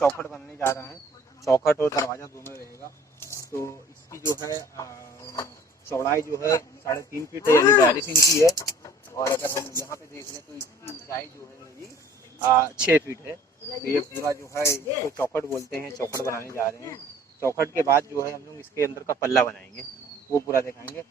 चौखट बनाने जा रहे हैं। चौखट और दरवाज़ा दोनों रहेगा। तो इसकी जो है चौड़ाई जो है 3.5 फीट है, यानी 42 इंची है। और अगर हम यहाँ पे देख लें तो इसकी ऊंचाई जो है मेरी 6 फीट है। तो ये पूरा जो है इसको चौखट बोलते हैं, चौखट बनाने जा रहे हैं। चौखट के बाद जो है हम लोग इसके अंदर का पल्ला बनाएंगे, वो पूरा दिखाएंगे।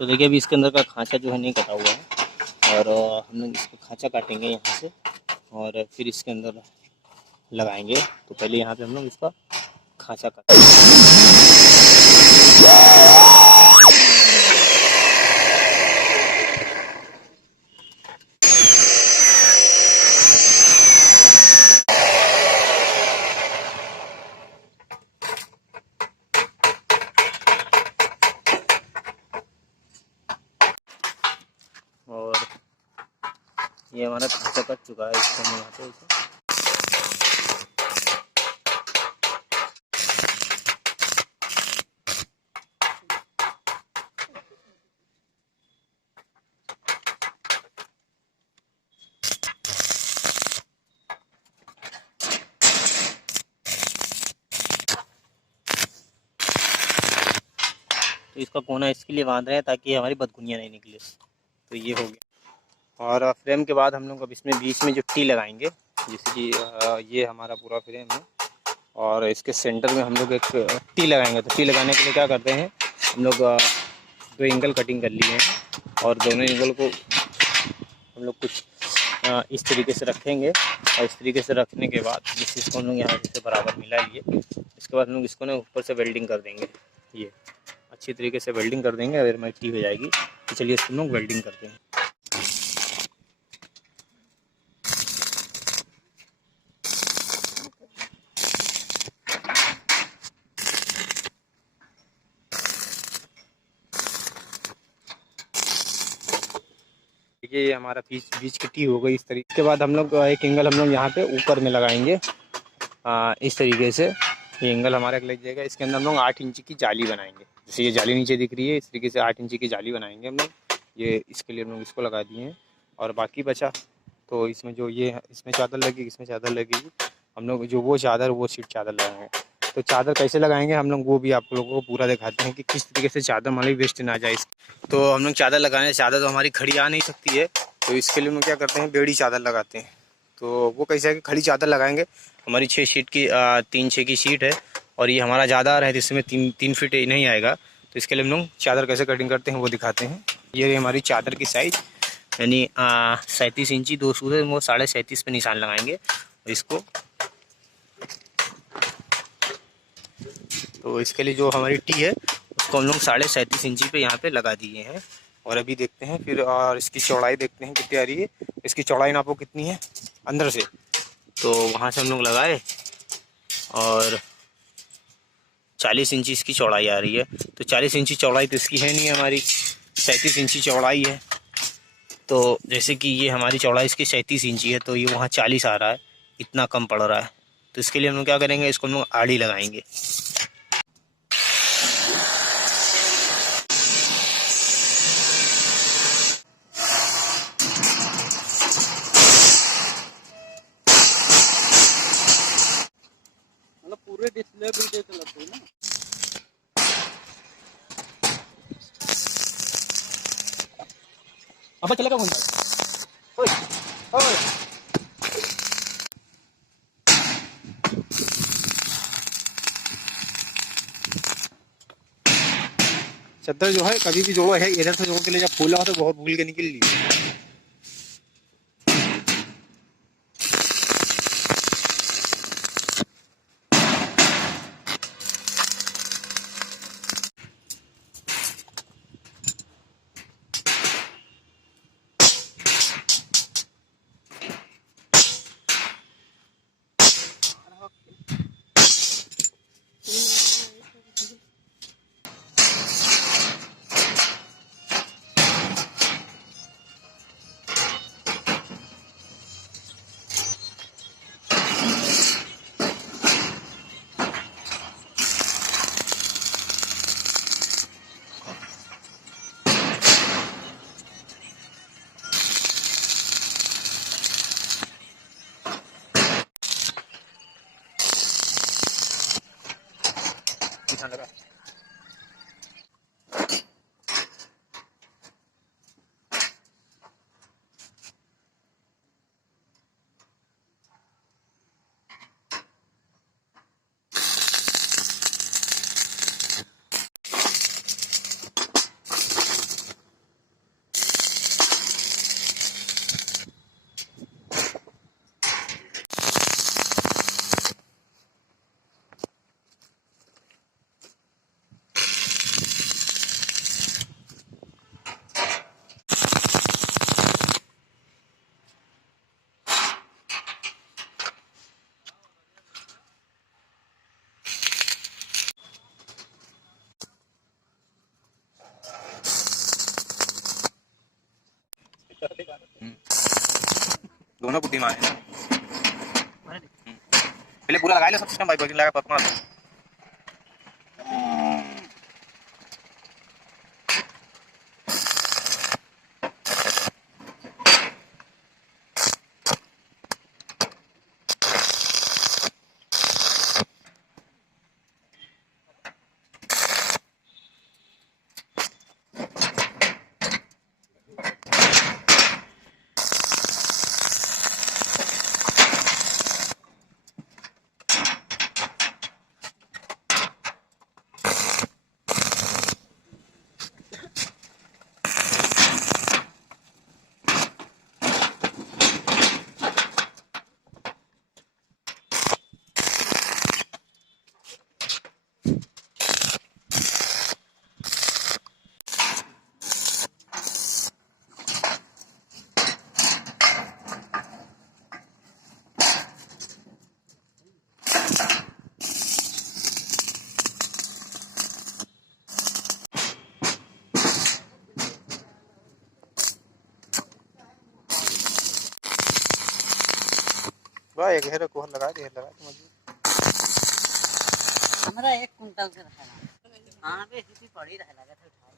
तो देखिए अभी इसके अंदर का खांचा जो है नहीं कटा हुआ है, और हम लोग इसको खांचा काटेंगे यहाँ से और फिर इसके अंदर लगाएंगे। तो पहले यहाँ पे हम लोग इसका खांचा काटेंगे। और ये हमारा खांचा कट चुका है, इसको हम यहाँ पे तो इसका कोना इसके लिए बांध रहे हैं ताकि हमारी बदगुनिया नहीं निकले। तो ये हो गया। और फ्रेम के बाद हम लोग अब इसमें बीच में जो टी लगाएंगे, जैसे कि ये हमारा पूरा फ्रेम है और इसके सेंटर में हम लोग एक टी लगाएंगे। तो टी लगाने के लिए क्या करते हैं, हम लोग 2 एंगल कटिंग कर लिए हैं और दोनों एंगल को हम लोग कुछ इस तरीके से रखेंगे। और इस तरीके से रखने के बाद इसको हम लोग यहाँ से बराबर मिला लिए। इसके बाद हम लोग इसको ना ऊपर से वेल्डिंग कर देंगे। ये अच्छी तरीके से वेल्डिंग कर देंगे, अगर हमारी टी हो जाएगी। तो चलिए इसको हम लोग वेल्डिंग करते हैं। देखिए ये हमारा बीच की टी हो गई इस तरीके। के बाद हम लोग एक एंगल हम लोग यहाँ पे ऊपर में लगाएंगे इस तरीके से। ये एंगल हमारा लग जाएगा। इसके अंदर हम लोग 8 इंच की जाली बनाएंगे। जैसे ये जाली नीचे दिख रही है, इस तरीके से 8 इंच की जाली बनाएंगे हम लोग। ये इसके लिए हम लोग इसको लगा दिए हैं। और बाकी बचा तो इसमें जो ये इसमें चादर लगेगी, इसमें चादर लगेगी। हम लोग जो वो चादर वो सीट चादर लगाएंगे। तो चादर कैसे लगाएंगे हम लोग वो भी आप लोगों को पूरा दिखाते हैं कि किस तरीके से चादर हमारी वेस्ट ना जाए। तो हम लोग चादर लगाने, चादर तो हमारी खड़ी आ नहीं सकती है, तो इसके लिए हम क्या करते हैं, बेड़ी चादर लगाते हैं। तो वो कैसे है कि खड़ी चादर लगाएंगे। हमारी 6 शीट की 3-6 की शीट है और ये हमारा ज़्यादा है, जिसमें 3 फीट नहीं आएगा। तो इसके लिए हम लोग चादर कैसे कटिंग करते हैं वो दिखाते हैं। ये हमारी चादर की साइज यानी 37 इंची 2 सूत है, वो 37.5 पे निशान लगाएंगे इसको। तो इसके लिए जो हमारी टी है उसको हम लोग 37.5 इंची पे यहाँ पे लगा दिए हैं। और अभी देखते हैं फिर, और इसकी चौड़ाई देखते हैं कितनी आ रही है। इसकी चौड़ाई नापो कितनी है अंदर से। तो वहाँ से हम लोग लगाए और 40 इंची इसकी चौड़ाई आ रही है। तो 40 इंची चौड़ाई तो इसकी है नहीं, हमारी 37 इंची चौड़ाई है। तो जैसे कि ये हमारी चौड़ाई इसकी 37 इंची है, तो ये वहाँ 40 आ रहा है, इतना कम पड़ रहा है। तो इसके लिए हम लोग क्या करेंगे, इसको हम लोग आड़ी लगाएंगे। मतलब पूरे डिस्प्ले भी देख लगते हैं ना। अब चलेगा कौन सा? ओए ओए चद्दर जो है कभी भी जोड़ो है, इधर से जोड़ के ले, जब फूला हो तो बहुत भूल के निकल ली। निशान लगा। दोनों पुट्टी मारे पहले पूरा लगा लो सब सिस्टम भाई बजन लगा पकमा। वाह एक घेरे कोहर लगा दे लगा तो मजबूत। हमरा 1 कुंटल के रहला हां बे स्थिति पड़ी रहला के उठाई।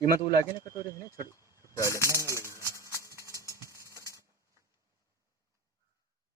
ये मत वो लागे ना कटोरे है ना छोटे छोटे वाले